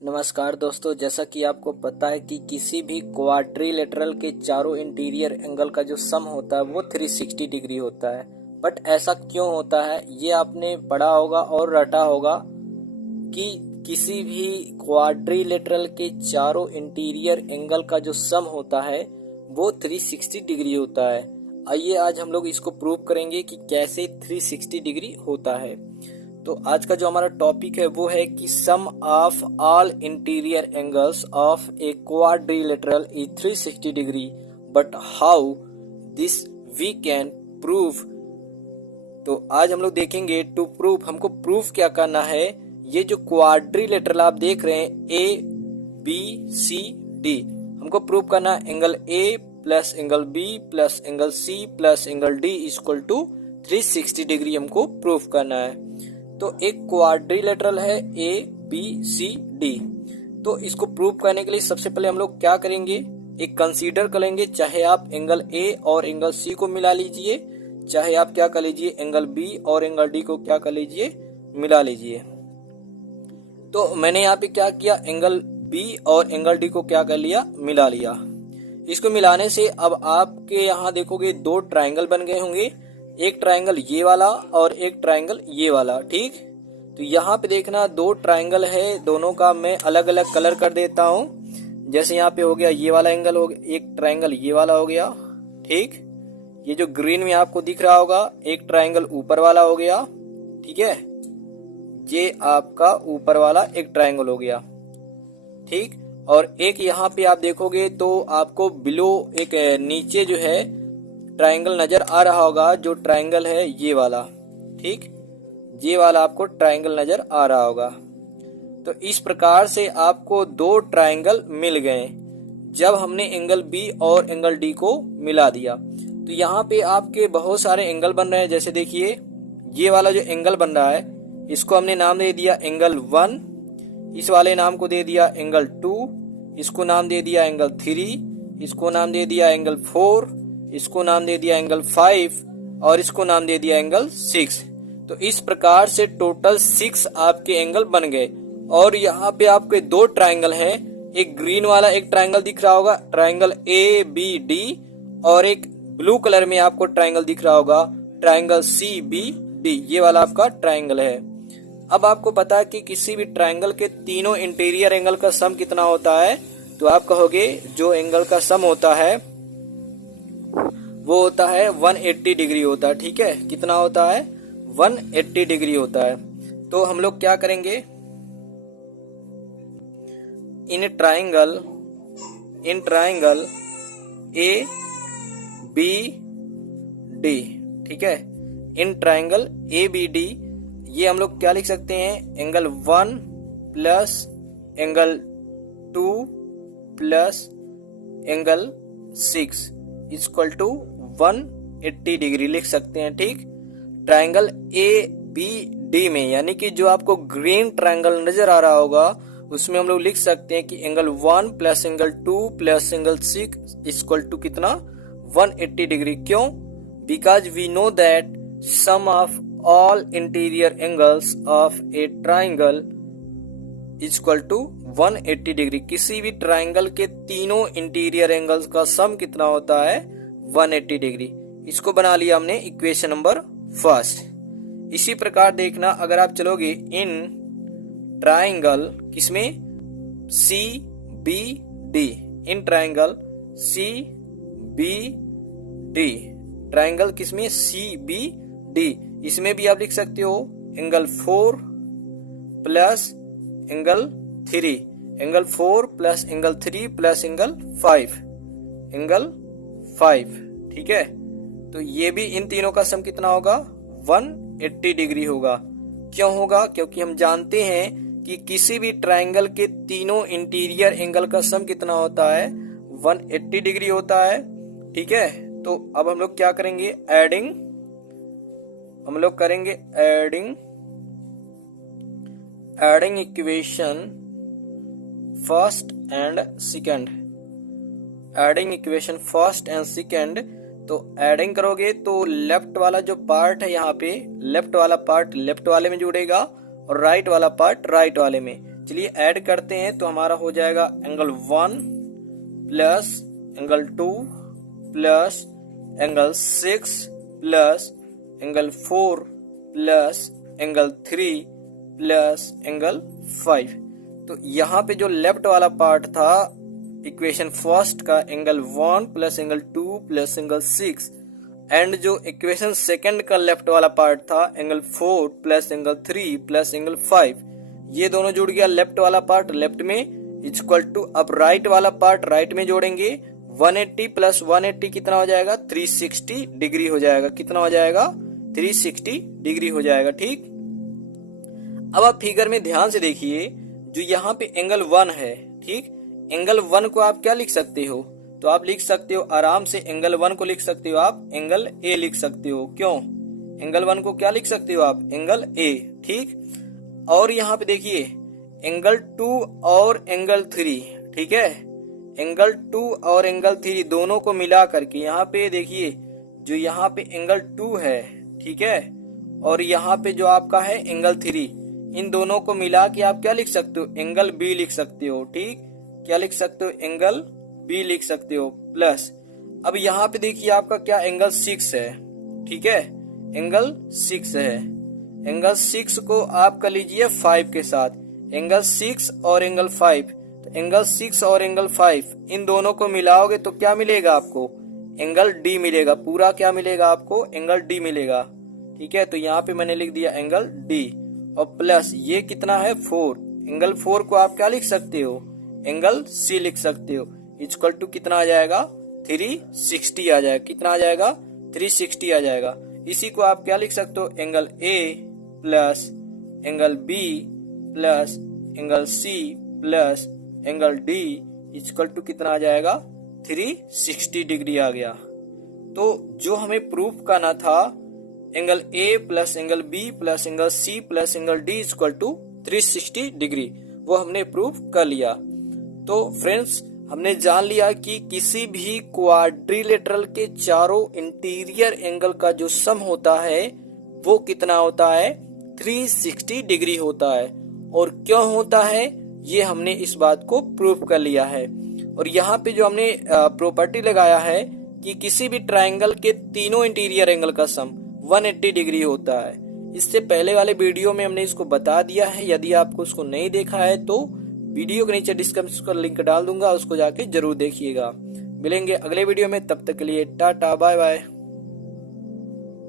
नमस्कार दोस्तों, जैसा कि आपको पता है कि किसी भी क्वाड्रिलेटरल के चारों इंटीरियर एंगल का जो सम होता है वो 360 डिग्री होता है। बट ऐसा क्यों होता है ये आपने पढ़ा होगा और रटा होगा कि किसी भी क्वाड्रिलेटरल के चारों इंटीरियर एंगल का जो सम होता है वो 360 डिग्री होता है। आइए आज हम लोग इसको प्रूव करेंगे कि कैसे 360 डिग्री होता है। तो आज का जो हमारा टॉपिक है वो है कि sum of all interior angles of a quadrilateral is 360 degree, but how this we can prove. तो आज हम लोग देखेंगे टू प्रूव, हमको प्रूफ क्या करना है। ये जो क्वाड्रिलेटरल आप देख रहे हैं ए बी सी डी, हमको प्रूव करना है angle A plus angle B plus angle C plus angle D equal to 360 degree हमको प्रूफ करना है। तो एक क्वाड्रिलेटरल है ए बी सी डी। तो इसको प्रूव करने के लिए सबसे पहले हम लोग क्या करेंगे, एक कंसीडर करेंगे, चाहे आप एंगल ए और एंगल सी को मिला लीजिए, चाहे आप क्या कर लीजिए एंगल बी और एंगल डी को क्या कर लीजिए मिला लीजिए। तो मैंने यहाँ पे क्या किया, एंगल बी और एंगल डी को क्या कर लिया, मिला लिया। इसको मिलाने से अब आपके यहाँ देखोगे दो ट्राइंगल बन गए होंगे, एक ट्राइंगल ये वाला और एक ट्राइंगल ये वाला। ठीक, तो यहाँ पे देखना दो ट्राइंगल है, दोनों का मैं अलग अलग कलर कर देता हूँ। जैसे यहाँ पे हो गया ये वाला एंगल हो गया, एक ट्राइंगल ये वाला हो गया। ठीक, ये जो ग्रीन में आपको दिख रहा होगा एक ट्राइंगल ऊपर वाला हो गया। ठीक है, ये आपका ऊपर वाला एक ट्राइंगल हो गया। ठीक, और एक यहाँ पे आप देखोगे तो आपको बिलो एक नीचे जो है ट्राइंगल नजर आ रहा होगा, जो ट्राइंगल है ये वाला। ठीक, ये वाला आपको ट्राइंगल नजर आ रहा होगा। तो इस प्रकार से आपको दो ट्राइंगल मिल गए जब हमने एंगल बी और एंगल डी को मिला दिया। तो यहाँ पे आपके बहुत सारे एंगल बन रहे हैं। जैसे देखिए ये वाला जो एंगल बन रहा है इसको हमने नाम दे दिया एंगल 1, इस वाले नाम को दे दिया एंगल 2, इसको नाम दे दिया एंगल 3, इसको नाम दे दिया एंगल 4, इसको नाम दे दिया एंगल 5 और इसको नाम दे दिया एंगल 6। तो इस प्रकार से टोटल 6 आपके एंगल बन गए। और यहाँ पे आपके दो ट्राइंगल हैं, एक ग्रीन वाला एक ट्राइंगल दिख रहा होगा ट्राइंगल ए बी डी, और एक ब्लू कलर में आपको ट्राइंगल दिख रहा होगा ट्राइंगल सी बी डी, ये वाला आपका ट्राइंगल है। अब आपको पता है कि किसी भी ट्राइंगल के तीनों इंटीरियर एंगल का सम कितना होता है। तो आप कहोगे जो एंगल का सम होता है वो होता है 180 डिग्री होता है। ठीक है, कितना होता है, 180 डिग्री होता है। तो हम लोग क्या करेंगे, in triangle A B D, ठीक है, in triangle A B D ये हम लोग क्या लिख सकते हैं, angle 1 plus angle 2 plus angle 6 equal to 180 degree लिख सकते हैं। ठीक, ट्राइंगल ए बी डी में यानी कि जो आपको ग्रीन ट्राइंगल नजर आ रहा होगा उसमें हम लोग लिख सकते हैं कि angle 1 plus angle 2 plus angle 6 equal to कितना, 180 डिग्री। क्यों, because we know that sum of all interior angles of a triangle equal to 180 degree. किसी भी ट्राइंगल के तीनों इंटीरियर एंगल्स का सम कितना होता है, 180 डिग्री। इसको बना लिया हमने इक्वेशन नंबर फर्स्ट। इसी प्रकार देखना अगर आप चलोगे इन ट्राइंगल किसमें, C B D, in triangle C B D, triangle किसमें, सी बी डी, इसमें भी आप लिख सकते हो angle 4 plus angle 3, angle 4 plus angle 3 plus angle 5, angle 5। ठीक है, तो ये भी इन तीनों का सम कितना होगा, 180 डिग्री होगा। क्यों होगा, क्योंकि हम जानते हैं कि किसी भी ट्राइंगल के तीनों इंटीरियर एंगल का सम कितना होता है, 180 डिग्री होता है। ठीक है, तो अब हम लोग क्या करेंगे, एडिंग, हम लोग करेंगे adding equation first and second, adding equation first and second. तो एडिंग करोगे तो लेफ्ट वाला जो पार्ट है यहाँ पे, लेफ्ट वाला पार्ट लेफ्ट वाले में जुड़ेगा और राइट वाला पार्ट राइट वाले में। चलिए ऐड करते हैं तो हमारा हो जाएगा angle 1 plus angle 2 plus angle 6 plus angle 4 plus angle 3 plus angle 5। तो यहाँ पे जो लेफ्ट वाला पार्ट था इक्वेशन फर्स्ट का angle 1 plus angle 2 plus angle 6, and जो इक्वेशन सेकंड का लेफ्ट वाला पार्ट था angle 4 plus angle 3 plus angle 5, ये दोनों जुड़ गया। लेफ्ट वाला पार्ट लेफ्ट में इक्वल टू, अब राइट वाला पार्ट राइट में जोड़ेंगे। 180 प्लस 180 कितना हो जाएगा? 360 डिग्री हो जाएगा। कितना हो जाएगा? 360 डिग्री हो जाएगा। ठीक, अब आप फिगर में ध्यान से देखिए, जो यहाँ पे एंगल 1 है, ठीक, एंगल 1 को आप क्या लिख सकते हो? तो आप लिख सकते हो आराम से, एंगल 1 को लिख सकते हो आप एंगल ए लिख सकते हो। क्यों? एंगल 1 को क्या लिख सकते हो आप? Angle A. ठीक, और यहाँ पे देखिए एंगल 2 और एंगल 3, ठीक है, एंगल 2 और एंगल 3 दोनों को मिला करके यहाँ पे देखिए, जो यहाँ पे एंगल 2 है, ठीक है, और यहाँ पे जो आपका है एंगल 3, इन दोनों को मिला के आप क्या लिख सकते हो? एंगल बी लिख सकते हो। ठीक, क्या लिख सकते हो? एंगल बी लिख सकते हो। प्लस अब यहाँ पे देखिए आपका क्या एंगल 6 है, ठीक है, एंगल 6 है। एंगल 6 को आप कर लीजिए 5 के साथ, एंगल 6 और एंगल 5, तो एंगल 6 और एंगल 5 इन दोनों को मिलाओगे तो क्या मिलेगा आपको? एंगल डी मिलेगा। पूरा क्या मिलेगा आपको? एंगल डी मिलेगा। ठीक है, तो यहाँ पे मैंने लिख दिया एंगल डी, और प्लस ये कितना है? 4, एंगल 4 को आप क्या लिख सकते हो? एंगल सी लिख सकते हो। इक्वल टू कितना आ जाएगा? 360 आ जाएगा। कितना आ जाएगा? 360 आ जाएगा। इसी को आप क्या लिख सकते हो? Angle A plus angle B plus angle C plus angle D equal to कितना आ जाएगा? 360 डिग्री आ गया। तो जो हमें प्रूफ करना था angle A plus angle B plus angle C plus angle D equal to 360 degree, वो हमने प्रूफ कर लिया। तो फ्रेंड्स, हमने जान लिया कि किसी भी क्वाड्रिलेटरल के चारों इंटीरियर एंगल का जो सम होता है वो कितना होता है? 360 डिग्री होता है। और क्यों होता है ये हमने इस बात को प्रूफ कर लिया है। और यहाँ पे जो हमने प्रॉपर्टी लगाया है कि किसी भी ट्रायंगल के तीनों इंटीरियर एंगल का सम 180 डिग्री होता है। इससे पहले वाले वीडियो में हमने इसको बता दिया है। यदि आपको उसको नहीं देखा है तो वीडियो के नीचे डिस्क्रिप्शन का लिंक डाल दूंगा, उसको जाके जरूर देखिएगा। मिलेंगे अगले वीडियो में, तब तक के लिए टाटा बाय बाय।